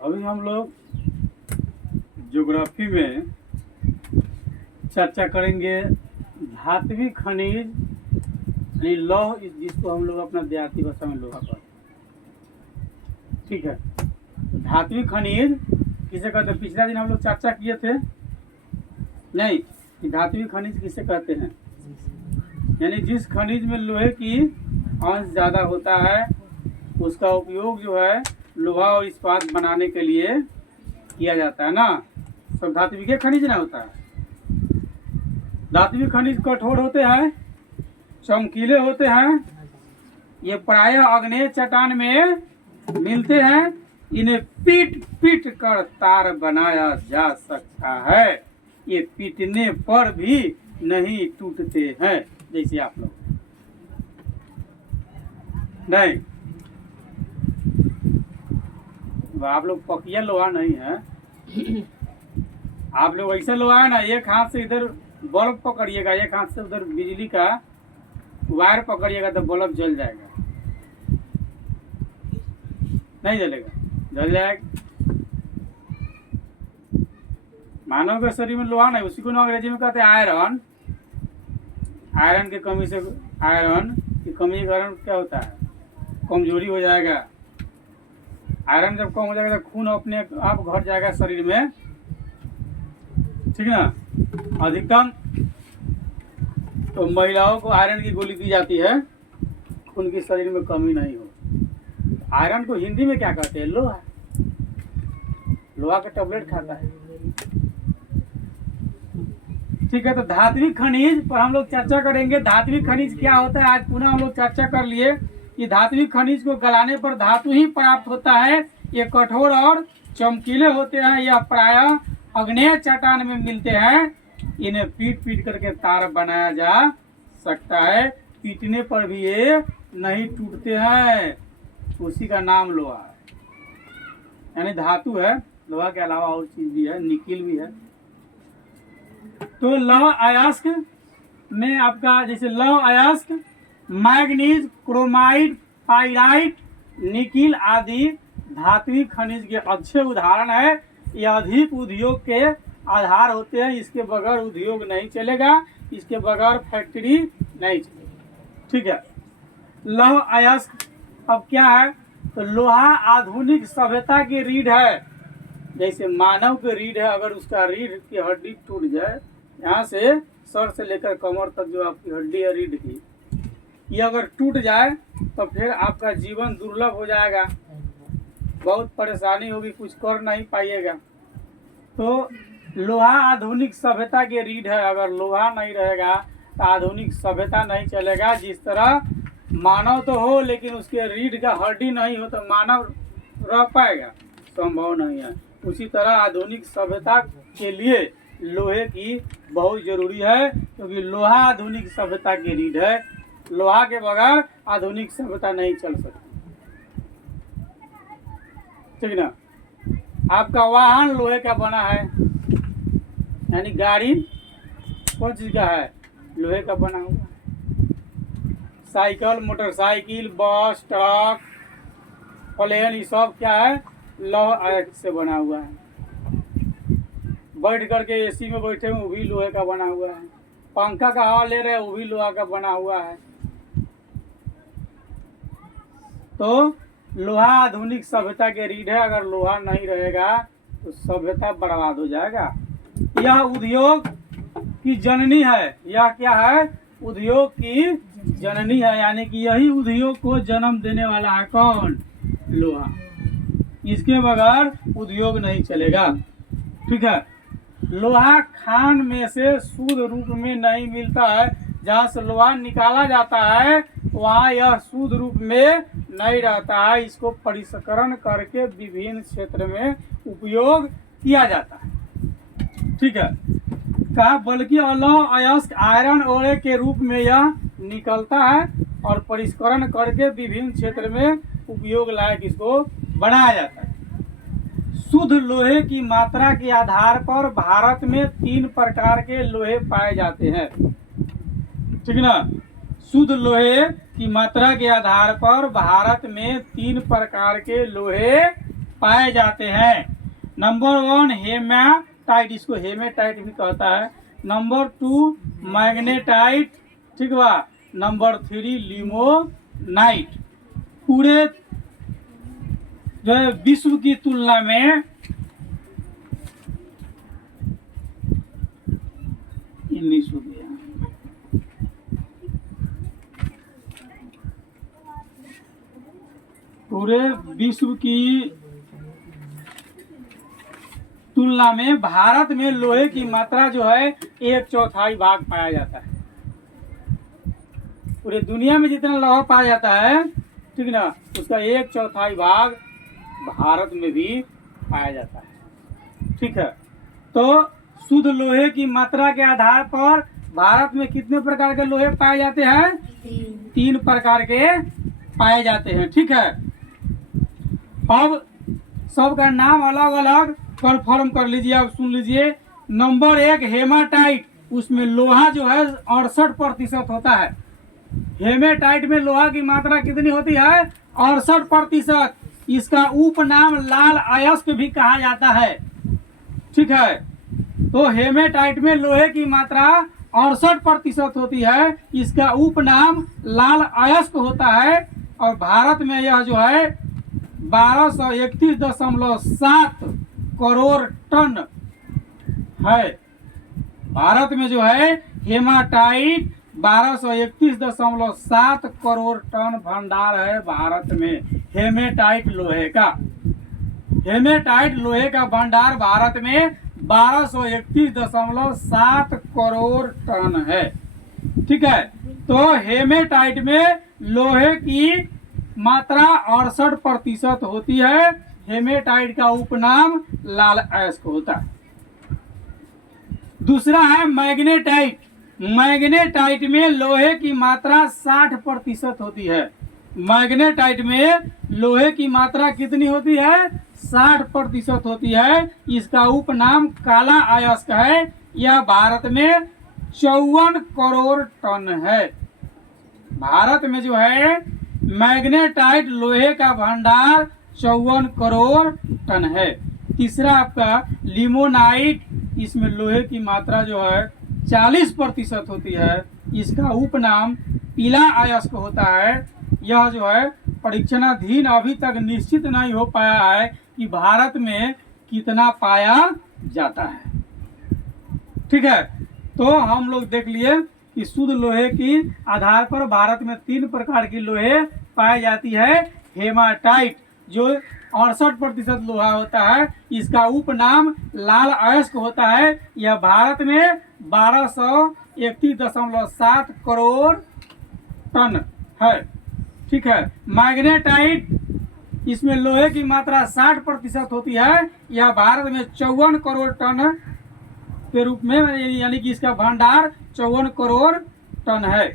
अभी हम लोग ज्योग्राफी में चर्चा करेंगे धात्विक खनिज यानी लौह, जिसको हम लोग अपना देहाती भाषा में लोहा कहते हैं। ठीक है, धात्विक खनिज किसे कहते हैं? पिछला दिन हम लोग चर्चा किए थे नहीं कि धात्विक खनिज किसे कहते हैं, यानी जिस खनिज में लोहे की अंश ज़्यादा होता है उसका उपयोग जो है लोहा और इस्पात बनाने के लिए किया जाता है ना। सब धात्विक खनिज ना होता है। धात्विक खनिज कठोर होते हैं, चमकीले होते हैं, ये प्रायः आग्नेय चट्टान में मिलते हैं। इन्हें पीट पीट कर तार बनाया जा सकता है। ये पीटने पर भी नहीं टूटते हैं, जैसे आप लोग नहीं, आप लोग पकिया लोहा नहीं है। आप लोग ऐसा लोहा है ना, एक हाथ से इधर बल्ब पकड़िएगा, एक हाथ से उधर बिजली का वायर पकड़िएगा तो बल्ब जल जाएगा, नहीं जलेगा? जल जाएगा। मानव के शरीर में लोहा नहीं, उसी को ना अंग्रेजी में कहते हैं आयरन। आयरन की कमी से, आयरन की कमी के कारण क्या होता है? कमजोरी हो जाएगा। आयरन जब कम हो जाएगा तो खून अपने आप घट जाएगा शरीर में, ठीक है ना। अधिकतम तो महिलाओं को आयरन की गोली दी जाती है, खून की शरीर में कमी नहीं हो। आयरन को हिंदी में क्या कहते हैं? लोहा। लोहा का टैबलेट खाता है। ठीक है, तो धात्विक खनिज पर हम लोग चर्चा करेंगे। धात्विक खनिज क्या होता है आज पुनः हम लोग चर्चा कर लिए कि धात्विक खनिज को गलाने पर धातु ही प्राप्त होता है। ये कठोर और चमकीले होते हैं। यह प्रायः आग्नेय चट्टान में मिलते हैं। इन्हें पीट पीट करके तार बनाया जा सकता है। पीटने पर भी ये नहीं टूटते हैं, उसी का नाम लोहा है, यानी धातु है। लोहा के अलावा और चीज भी है, निकिल भी है। तो लौह अयस्क में आपका जैसे लौह अयस्क, मैग्नीज, क्रोमाइड, पाइराइट, निकिल आदि धात्विक खनिज के अच्छे उदाहरण है। ये अधिक उद्योग के आधार होते हैं। इसके बगैर उद्योग नहीं चलेगा, इसके बगैर फैक्ट्री नहीं चलेगी। ठीक है, लौह अयस्क अब क्या है? तो लोहा आधुनिक सभ्यता की रीढ़ है। जैसे मानव की रीढ़ है, अगर उसका रीढ़ की हड्डी टूट जाए, यहाँ से सर से लेकर कमर तक जो आपकी हड्डी है रीढ़ की, ये अगर टूट जाए तो फिर आपका जीवन दुर्लभ हो जाएगा, बहुत परेशानी होगी, कुछ कर नहीं पाइएगा। तो लोहा आधुनिक सभ्यता की रीढ़ है। अगर लोहा नहीं रहेगा तो आधुनिक सभ्यता नहीं चलेगा। जिस तरह मानव तो हो लेकिन उसके रीढ़ का हड्डी नहीं हो तो मानव रह पाएगा? संभव नहीं है। उसी तरह आधुनिक सभ्यता के लिए लोहे की बहुत जरूरी है, क्योंकि लोहा आधुनिक सभ्यता की रीढ़ है। लोहा के बगैर आधुनिक सभ्यता नहीं चल सकती, ठीक ना। आपका वाहन लोहे का बना है, यानी गाड़ी कौन चीज का है? लोहे का बना हुआ। साइकिल, मोटरसाइकिल, बस, ट्रक, प्लेन, ये सब क्या है? लौह अयस्क से बना हुआ है। बैठ करके एसी में बैठे हैं, वो भी लोहे का बना हुआ है। पंखा का हवा ले रहे हैं, वो भी लोहा का बना हुआ है। तो लोहा आधुनिक सभ्यता के रीढ़ है। अगर लोहा नहीं रहेगा तो सभ्यता बर्बाद हो जाएगा। यह उद्योग की जननी है। यह क्या है? उद्योग की जननी है, यानी कि यही उद्योग को जन्म देने वाला है कौन? लोहा। इसके बगैर उद्योग नहीं चलेगा। ठीक है, लोहा खान में से शुद्ध रूप में नहीं मिलता है। जहाँ से लोहा निकाला जाता है वहाँ यह शुद्ध रूप में नहीं रहता है। इसको परिष्करण करके विभिन्न क्षेत्र में उपयोग किया जाता है। ठीक है, कहा बल्कि लौह अयस्क आयरन ओरे के रूप में यह निकलता है और परिष्करण करके विभिन्न क्षेत्र में उपयोग लायक इसको बनाया जाता है। शुद्ध लोहे की मात्रा के आधार पर भारत में 3 प्रकार के लोहे पाए जाते हैं। ठीक ना, शुद्ध लोहे की मात्रा के आधार पर भारत में 3 प्रकार के लोहे पाए जाते हैं। नंबर 1 हेमाटाइट, इसको हेमेटाइट भी कहता है। नंबर 2 मैग्नेटाइट, ठीक बा। Number 3 limonite. पूरे जो है विश्व की तुलना में इंग्लिश हो गया, पूरे विश्व की तुलना में भारत में लोहे की मात्रा जो है 1/4 भाग पाया जाता है। पूरे दुनिया में जितना लोहा पाया जाता है, ठीक ना, उसका 1/4 भाग भारत में भी पाया जाता है। ठीक है, तो शुद्ध लोहे की मात्रा के आधार पर भारत में कितने प्रकार के लोहे पाए जाते हैं? 3 प्रकार के पाए जाते हैं। ठीक है, अब सबका नाम अलग अलग कन्फर्म कर लीजिए, आप सुन लीजिए। नंबर 1 हेमाटाइट, उसमें लोहा जो है 68% होता है। हेमेटाइट में लोहा की मात्रा कितनी होती है? 68%। इसका उपनाम लाल अयस्क भी कहा जाता है। ठीक है, तो हेमेटाइट में लोहे की मात्रा 68% होती है, इसका उपनाम लाल अयस्क होता है। और भारत में यह जो है 1231.7 करोड़ टन है। भारत में जो है हेमाटाइट 1231.7 करोड़ टन भंडार है भारत में हेमेटाइट लोहे का। हेमेटाइट लोहे का भंडार भारत में 1231.7 करोड़ टन है। ठीक है, तो हेमेटाइट में लोहे की मात्रा 68% होती है। हेमेटाइट का उपनाम लाल अयस्क होता है। दूसरा है मैग्नेटाइट। मैग्नेटाइट में लोहे की मात्रा 60% होती है। मैग्नेटाइट में लोहे की मात्रा कितनी होती है? 60% होती है। इसका उपनाम काला अयस्क है। यह भारत में 54 करोड़ टन है। भारत में जो है मैग्नेटाइट लोहे का भंडार 54 करोड़ टन है। तीसरा आपका लिमोनाइट, इसमें लोहे की मात्रा जो है 40% होती है। इसका उपनाम पीला अयस्क होता है। यह जो है परीक्षणाधीन, अभी तक निश्चित नहीं हो पाया है कि भारत में कितना पाया जाता है। ठीक है, तो हम लोग देख लिए कि शुद्ध लोहे की आधार पर भारत में 3 प्रकार की लोहे पाई जाती है। हेमाटाइट जो 68% लोहा होता है, इसका उपनाम लाल अयस्क होता है। यह भारत में 1231.7 करोड़ टन है। ठीक है, मैग्नेटाइट, इसमें लोहे की मात्रा 60% होती है। यह भारत में 54 करोड़ टन के रूप में, यानी कि इसका भंडार 54 करोड़ टन है।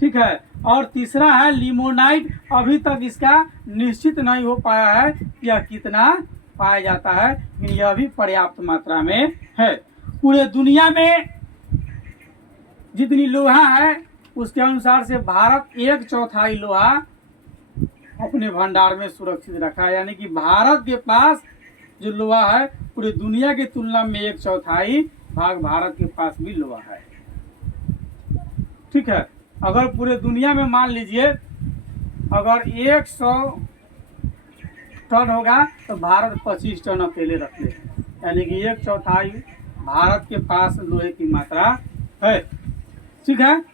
ठीक है, और तीसरा है लिमोनाइट। अभी तक इसका निश्चित नहीं हो पाया है कि यह कितना पाया जाता है, लेकिन यह भी पर्याप्त मात्रा में है। पूरे दुनिया में जितनी लोहा है उसके अनुसार से भारत 1/4 लोहा अपने भंडार में सुरक्षित रखा है। यानी कि भारत के पास जो लोहा है पूरी दुनिया की तुलना में 1/4 भाग भारत के पास भी लोहा है। ठीक है, अगर पूरे दुनिया में मान लीजिए अगर 100 टन होगा तो भारत 25 टन अकेले रखते हैं। यानी कि 1/4 भारत के पास लोहे की मात्रा है। ठीक है,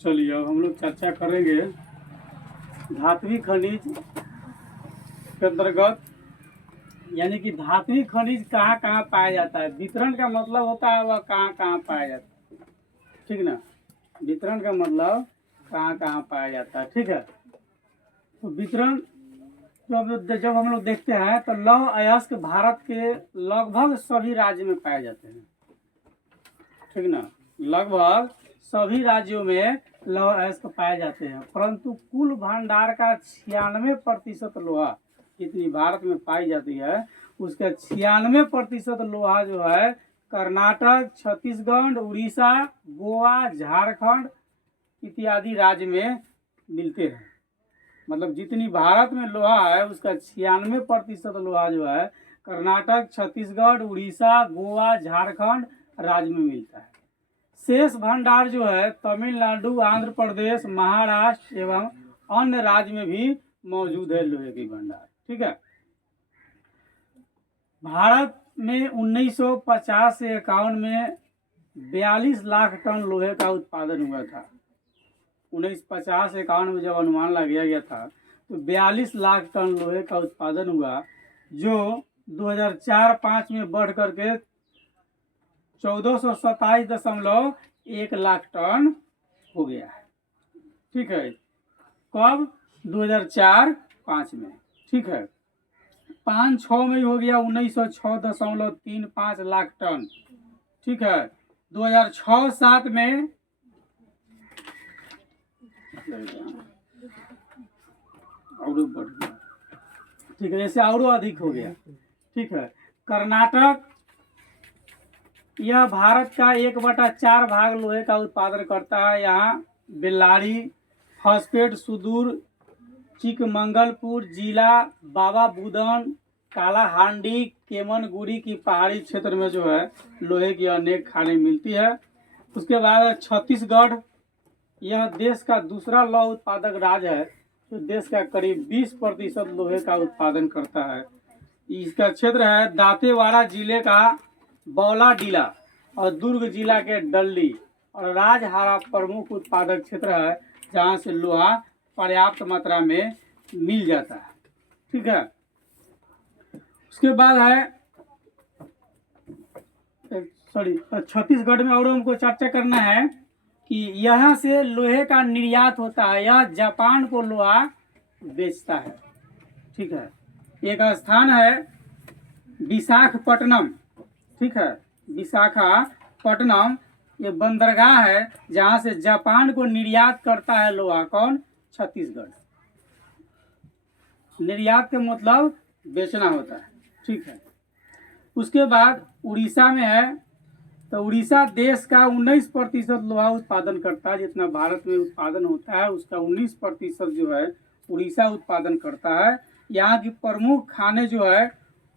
चलिए अब हम लोग चर्चा करेंगे धात्विक खनिज के अंतर्गत, यानी कि धात्विक खनिज कहाँ कहाँ पाया जाता है। वितरण का मतलब होता है वह कहाँ कहाँ पाया जाता है। ठीक ना, वितरण का मतलब कहाँ कहाँ पाया जाता है। ठीक है, तो वितरण जब हम लोग देखते हैं तो लौह अयस्क भारत के लगभग सभी राज्य में पाए जाते हैं। ठीक ना, लगभग सभी राज्यों में लौह अयस्क पाए जाते हैं, परंतु कुल भंडार का 96% लोहा जितनी भारत में पाई जाती है उसका 96% लोहा जो है कर्नाटक, छत्तीसगढ़, उड़ीसा, गोवा, झारखंड इत्यादि राज्य में मिलते हैं। मतलब जितनी भारत में लोहा है उसका 96% लोहा जो है कर्नाटक, छत्तीसगढ़, उड़ीसा, गोवा, झारखंड राज्य में मिलता है। शेष भंडार जो है तमिलनाडु, आंध्र प्रदेश, महाराष्ट्र एवं अन्य राज्य में भी मौजूद है लोहे के भंडार। ठीक है। भारत में 1950 से 51 में 42 लाख टन लोहे का उत्पादन हुआ था। 1950-51 में जब अनुमान लगाया गया था तो 42 लाख टन लोहे का उत्पादन हुआ, जो 2004-05 में बढ़ करके 1427.1 लाख टन हो गया है। ठीक है। कब? 2004-05 में। ठीक है। 5-6 में हो गया 1906.35 लाख टन। ठीक है। 2006-07 में और बढ़ गया। ठीक है। ऐसे और अधिक हो गया। ठीक है। कर्नाटक यह भारत का 1/4 भाग लोहे का उत्पादन करता है। यहाँ बेल्लारी, हॉस्पेट, सुदूर चिकमंगलपुर जिला, बाबा बुदन, कालाहांडी, केमनगुड़ी की पहाड़ी क्षेत्र में जो है लोहे की अनेक खानें मिलती है। उसके बाद छत्तीसगढ़, यह देश का दूसरा लौह उत्पादक राज्य है जो देश का करीब 20% लोहे का उत्पादन करता है। इसका क्षेत्र है दांतेवाड़ा जिले का बौलाडीला और दुर्ग जिला के डल्ली और राजहारा प्रमुख उत्पादक क्षेत्र है जहाँ से लोहा पर्याप्त मात्रा में मिल जाता है। ठीक है। उसके बाद है छत्तीसगढ़ में और हमको चर्चा करना है कि यहाँ से लोहे का निर्यात होता है। यह जापान को लोहा बेचता है। ठीक है। एक स्थान है विशाखापट्टनम। ठीक है। विशाखापट्टनम ये बंदरगाह है जहाँ से जापान को निर्यात करता है लोहा। कौन? छत्तीसगढ़। निर्यात का मतलब बेचना होता है। ठीक है। उसके बाद उड़ीसा में है तो उड़ीसा देश का 19% लोहा उत्पादन करता है। जितना भारत में उत्पादन होता है उसका 19% जो है उड़ीसा उत्पादन करता है। यहाँ की प्रमुख खाने जो है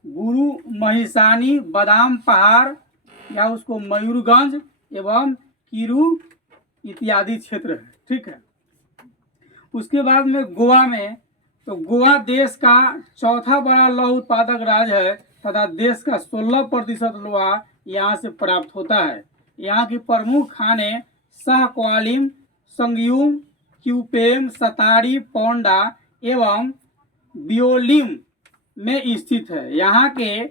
गुरु महिसानी, बादाम पहाड़ या उसको मयूरगंज एवं किरू इत्यादि क्षेत्र है। ठीक है। उसके बाद में गोवा में तो गोवा देश का चौथा बड़ा लौह उत्पादक राज्य है तथा देश का 16% लोहा यहाँ से प्राप्त होता है। यहाँ की प्रमुख खाने शाहक्वालिम, संगयूम, क्यूपेम, सतारी, पोंडा एवं बियोलिम में स्थित है। यहाँ के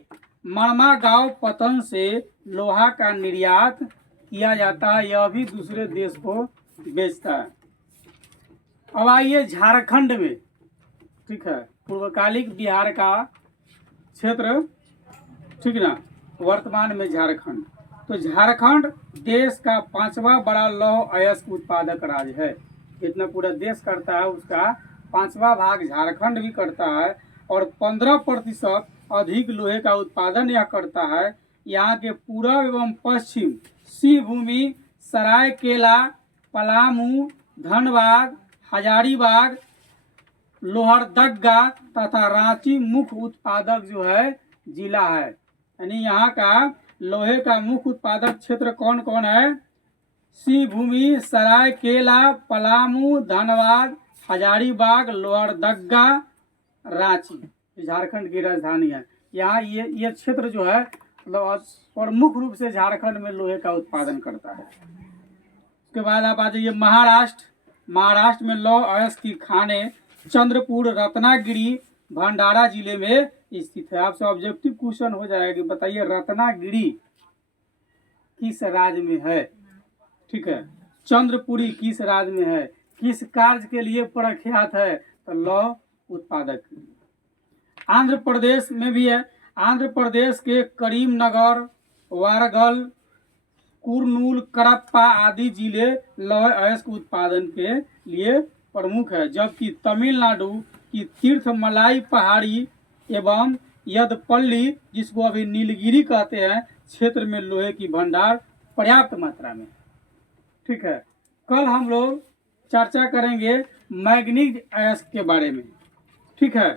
मणमा गांव पतन से लोहा का निर्यात किया जाता है। यह भी दूसरे देश को बेचता है। अब आइए झारखंड में। ठीक है। पूर्वकालिक बिहार का क्षेत्र। ठीक ना। वर्तमान में झारखंड। तो झारखंड देश का 5वां बड़ा लौह अयस्क उत्पादक राज्य है। जितना पूरा देश करता है उसका 5वां भाग झारखंड भी करता है और 15% अधिक लोहे का उत्पादन यह करता है। यहाँ के पूर्व एवं पश्चिम सिंहभूमि, सरायकेला, पलामू, धनबाद, हजारीबाग, लोहरदगा तथा रांची मुख्य उत्पादक जो है जिला है। यानी यहाँ का लोहे का मुख्य उत्पादक क्षेत्र कौन कौन है? सिंहभूमि, सरायकेला, पलामू, धनबाद, हजारीबाग, लोहरदगा, रांची झारखंड की राजधानी है। यहाँ ये क्षेत्र जो है मतलब प्रमुख रूप से झारखंड में लोहे का उत्पादन करता है। उसके बाद आप आ जाइए महाराष्ट्र। महाराष्ट्र में लौह अयस्क की खाने चंद्रपुर, रत्नागिरी, भंडारा जिले में स्थित है। आपसे ऑब्जेक्टिव क्वेश्चन हो जाएगा कि बताइए रत्नागिरी किस राज्य में है? ठीक है। चंद्रपुरी किस राज्य में है? किस कार्य के लिए प्रख्यात है? तो लौह उत्पादक। आंध्र प्रदेश में भी है। आंध्र प्रदेश के करीमनगर, वारगल, कुरनूल, कडप्पा आदि जिले लौह अयस्क उत्पादन के लिए प्रमुख है। जबकि तमिलनाडु की तीर्थमलाई पहाड़ी एवं यदपल्ली जिसको अभी नीलगिरी कहते हैं क्षेत्र में लोहे की भंडार पर्याप्त मात्रा में। ठीक है, कल हम लोग चर्चा करेंगे मैग्नीज अयस्क के बारे में। ठीक है।